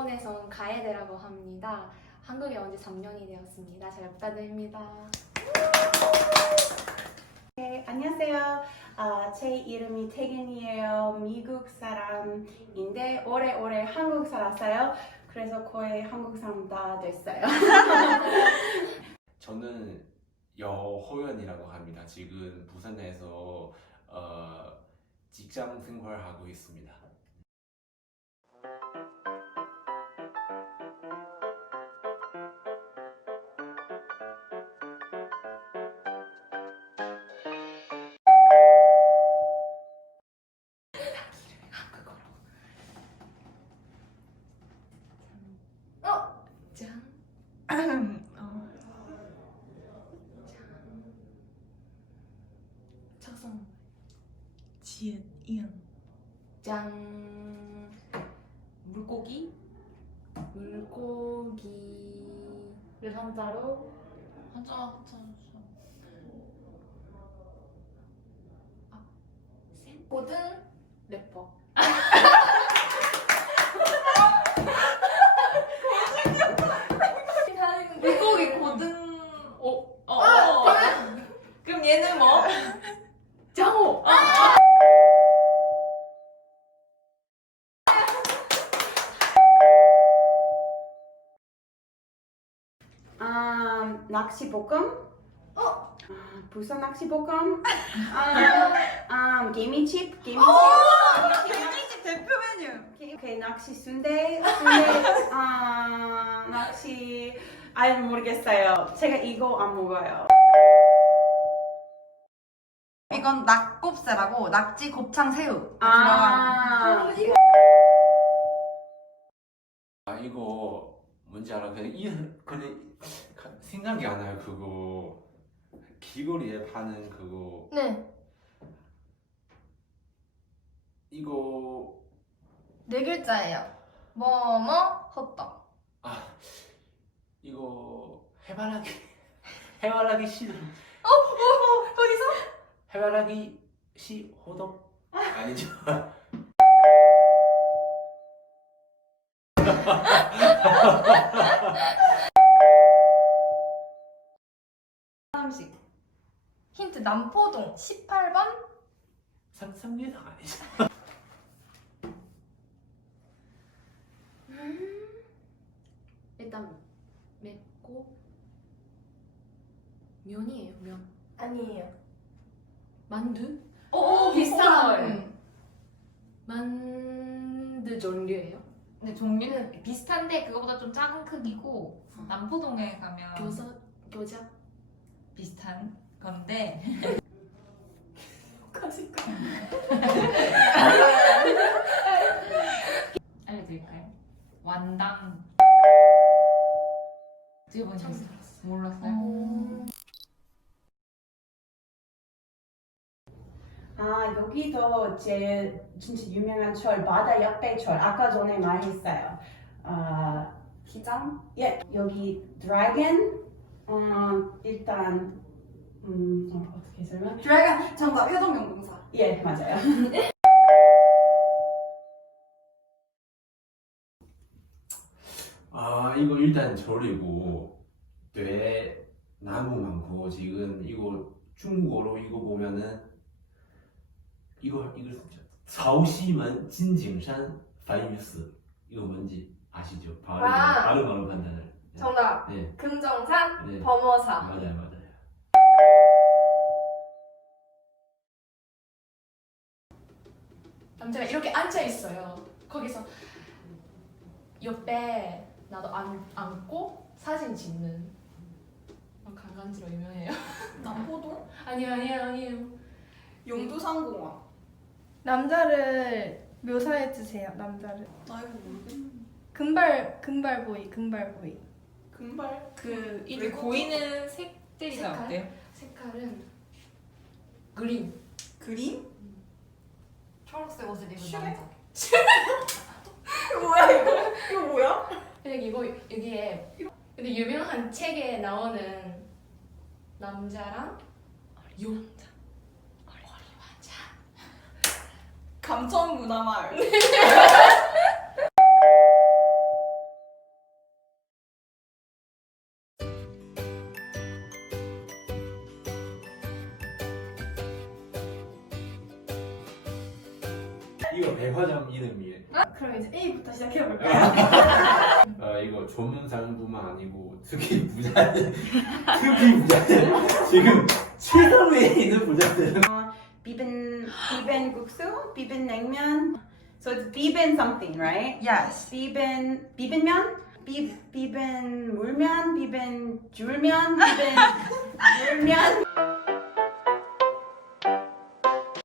일본에서 온 가에데라고 합니다. 한국에 온 지 3년이 되었습니다. 잘 부탁드립니다. 네, 안녕하세요. 아, 제 이름이 태균이에요. 미국 사람인데 오래오래 한국 살았어요. 그래서 거의 한국 사람 다 됐어요. 저는 여호연이라고 합니다. 지금 부산에서 어, 직장 생활하고 있습니다. 착성 지은 이응 짠! 물고기? 물고기를 한자로 하자 센? 고등 래퍼 물고기 고등 어? 어, 어. 그럼 얘는 뭐? 장호! 아, 낚시볶음? 어? 아, 부산 낚시볶음? 아, 아, 개미칩? 개미칩? 개미집 대표 메뉴 오케이, 오케이, 낚시 순대? 순대? 아, 낚시... 아유, 모르겠어요. 제가 이거 안 먹어요. 이건 낙곱새라고 낙지 곱창 새우 들어간 아, 아 이거 뭔지 알아? 그냥 이 그냥 가- 생각이 안 나요. 그거 귀걸이에 파는 그거 네. 이거 네 글자예요. 뭐뭐 호떡. 아 이거 해바라기 해바라기 씨 거기서? 해바라기 씨 호덕 아니죠? 남포동 18번? 삼삼계탕 아니죠? 일단 맵고 면이에요 면 아니에요. 만두? 오, 비슷한 오, 거예요. 음. 만두 종류예요? 근데 종류는 비슷한데 그거보다 좀 작은 크기고 어. 남포동에 가면 교사 교자 비슷한 건데 알려드릴까요? 완당 적 있어요? 몰랐어요? 아, 여기도 제일 진짜 유명한 철, 바다 옆에 철. 아까 전에 말했어요. 아, 기장? 예, 여기 드래곤. 어, 일단, 음, 어, 어떻게 설명? 드래곤 정답 회동용공사. 예, 맞아요. 아 이거 일단 절이고 돼 나무 많고 지금 이거 중국어로 이거 보면은 이거 이거 진짜 사오시만 진징산 파이뉴스 이거 뭔지 아시죠? 발음 와. 발음 발음 판단을 네. 정답. 네, 금정산 네. 범어사. 맞아요 맞아요 남자가 이렇게 앉아 있어요. 거기서 옆에 나도 안, 앉고 사진 찍는 어, 관광지로 유명해요. 남포동? 아니요 아니요 아니에요. 용두산공원. 남자를 묘사해 주세요. 남자를 나 이거 모르겠어. 금발 금발 보이 금발 보이. 금발? 그 이게 이게 보이는 색들이 다 색깔? 어때요? 색깔은 그린. 그림? 초록색 옷을 입은? 남자 이거 뭐야 이거? 이거 뭐야? 근데 이거 여기에 근데 유명한 책에 나오는 남자랑 여자 감천 문화마을. 이거 백화점 이름이에요. 그럼 이제 A부터 시작해볼까요? 어, 이거 조문상뿐만 아니고 특히 부자 특히 부자들 지금 최상위에 있는 부자들은 비빔 비빔 국수, 비빔 냉면. So it's 비빔 something, right? Yes. 비빔 비빔면, 비 비빔 물면, 비빔 줄면, 비빔 물면.